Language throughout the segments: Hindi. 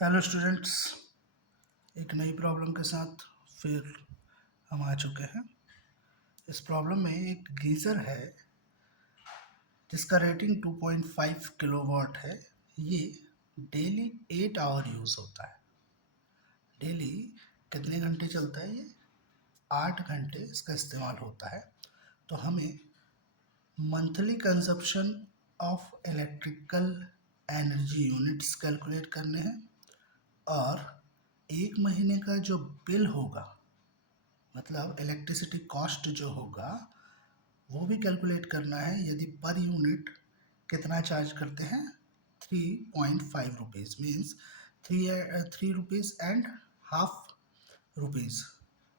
हेलो स्टूडेंट्स, एक नई प्रॉब्लम के साथ फिर हम आ चुके हैं। इस प्रॉब्लम में एक गीज़र है जिसका रेटिंग 2.5 किलोवाट है। ये डेली 8 आवर यूज़ होता है। डेली कितने घंटे चलता है ये? 8 घंटे इसका इस्तेमाल होता है। तो हमें monthly consumption of electrical energy units calculate करने हैं और एक महीने का जो बिल होगा, मतलब इलेक्ट्रिसिटी कॉस्ट जो होगा, वो भी कैलकुलेट करना है। यदि पर यूनिट कितना चार्ज करते हैं? 3.5 rupees, means three rupees and half rupees,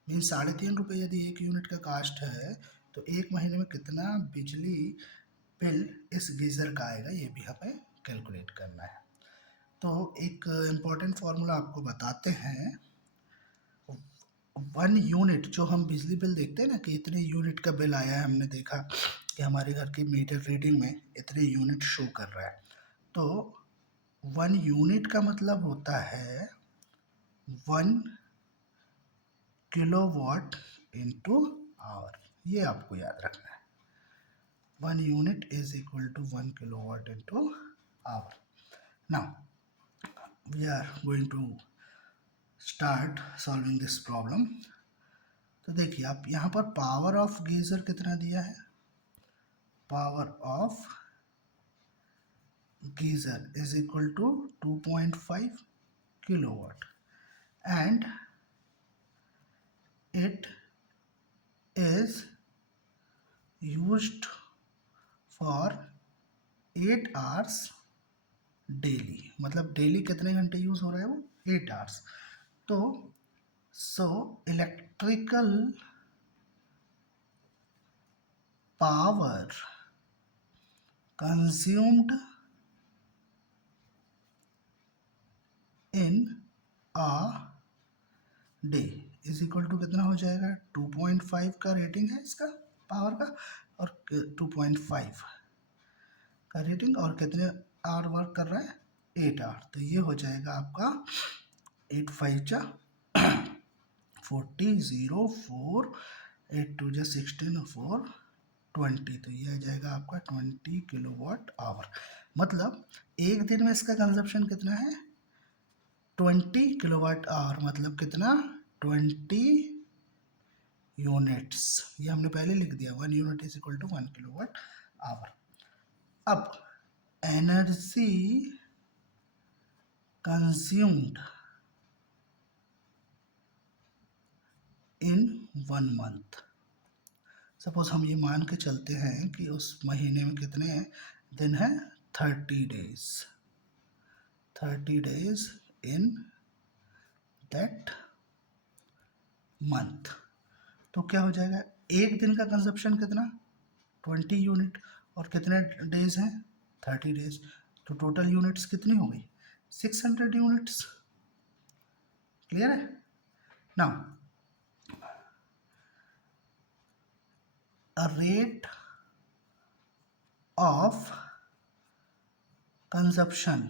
means 3.5 रुपये यदि एक यूनिट का कास्ट है तो एक महीने में कितना बिजली बिल इस गीज़र का आएगा, ये भी हमें कैलकुलेट करना है। तो एक इम्पॉर्टेंट फार्मूला आपको बताते हैं। 1 यूनिट जो हम बिजली बिल देखते हैं ना कि इतने यूनिट का बिल आया है, हमने देखा कि हमारे घर की मीटर रीडिंग में इतने यूनिट शो कर रहा है। तो 1 यूनिट का मतलब होता है 1 किलोवाट इंटू आवर। ये आपको याद रखना है। 1 unit is equal to 1 kilowatt into hour. Now we are going to start solving this problem. तो देखिए, आप यहाँ पर पावर ऑफ गीजर कितना दिया है? Power of geyser is equal to 2.5 kilowatt and it is used for 8 hours daily. मतलब डेली कितने घंटे यूज हो रहा है वो? 8 आवर्स। तो so electrical power consumed in a day is equal to कितना हो जाएगा? 2.5 का रेटिंग है इसका पावर का, और 2.5 का रेटिंग, और कितने आवर वर्क कर रहा है? 8 आवर। तो ये हो जाएगा आपका 8 5 जा 40, 0 4, 8 2 जा 16, 4 20। तो ये आ जाएगा आपका 20 किलोवाट आवर। मतलब एक दिन में इसका कंजप्शन कितना है? 20 किलोवाट आवर। मतलब कितना? 20 यूनिट्स। ये हमने पहले लिख दिया, 1 unit is equal to 1 kilowatt hour. अब energy consumed in 1 month. Suppose हम ये मान के चलते हैं कि उस महीने में कितने दिन हैं? 30 days. 30 days in that month. तो क्या हो जाएगा? एक दिन का कंजप्शन कितना? 20 यूनिट। और कितने डेज हैं? 30 डेज। तो टोटल यूनिट्स कितनी हो गई? 600 यूनिट्स। क्लियर है? Now a rate of consumption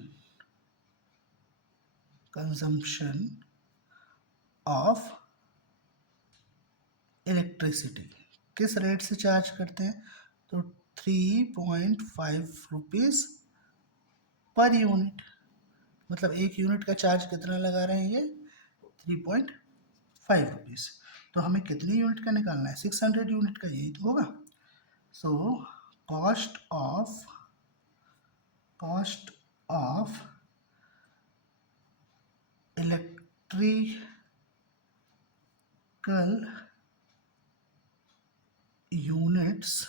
of electricity किस रेट से चार्ज करते हैं? तो 3.5 रुपीज़ पर यूनिट। मतलब एक यूनिट का चार्ज कितना लगा रहे हैं ये? 3.5 रुपीज़। तो हमें कितनी यूनिट का निकालना है? 600 यूनिट का, यही तो होगा। So cost of electrical units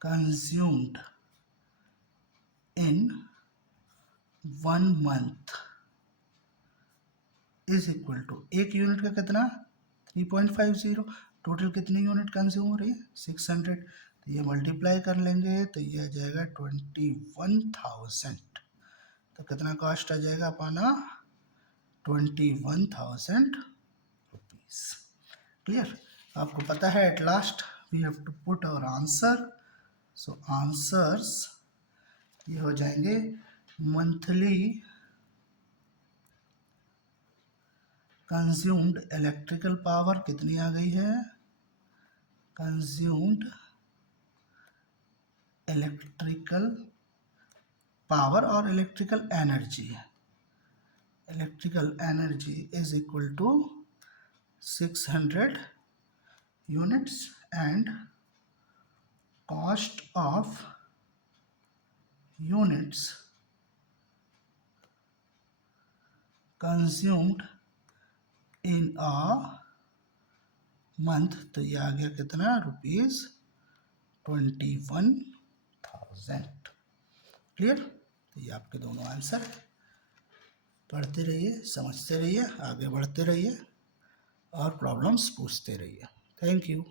consumed in 1 month is equal to, एक यूनिट का कितना? 3.50। टोटल कितनी यूनिट कंज्यूम हो रही है? 600। तो ये मल्टीप्लाई कर लेंगे तो ये आ जाएगा 21,000। तो कितना कॉस्ट आ जाएगा अपना? 21,000 रुपीज़। क्लियर? आपको पता है at last we have to put our answer. So answers ये हो जाएंगे मंथली कंज्यूम्ड इलेक्ट्रिकल पावर कितनी आ गई है, कंज्यूम्ड इलेक्ट्रिकल पावर और electrical energy, electrical energy is equal to 600 units and cost of units consumed in a month, तो ये आ गया कितना, ₹21,000। क्लियर? तो ये आपके दोनों आंसर है। पढ़ते रहिए, समझते रहिए, आगे बढ़ते रहिए और प्रॉब्लम्स पूछते रहिए। Thank you.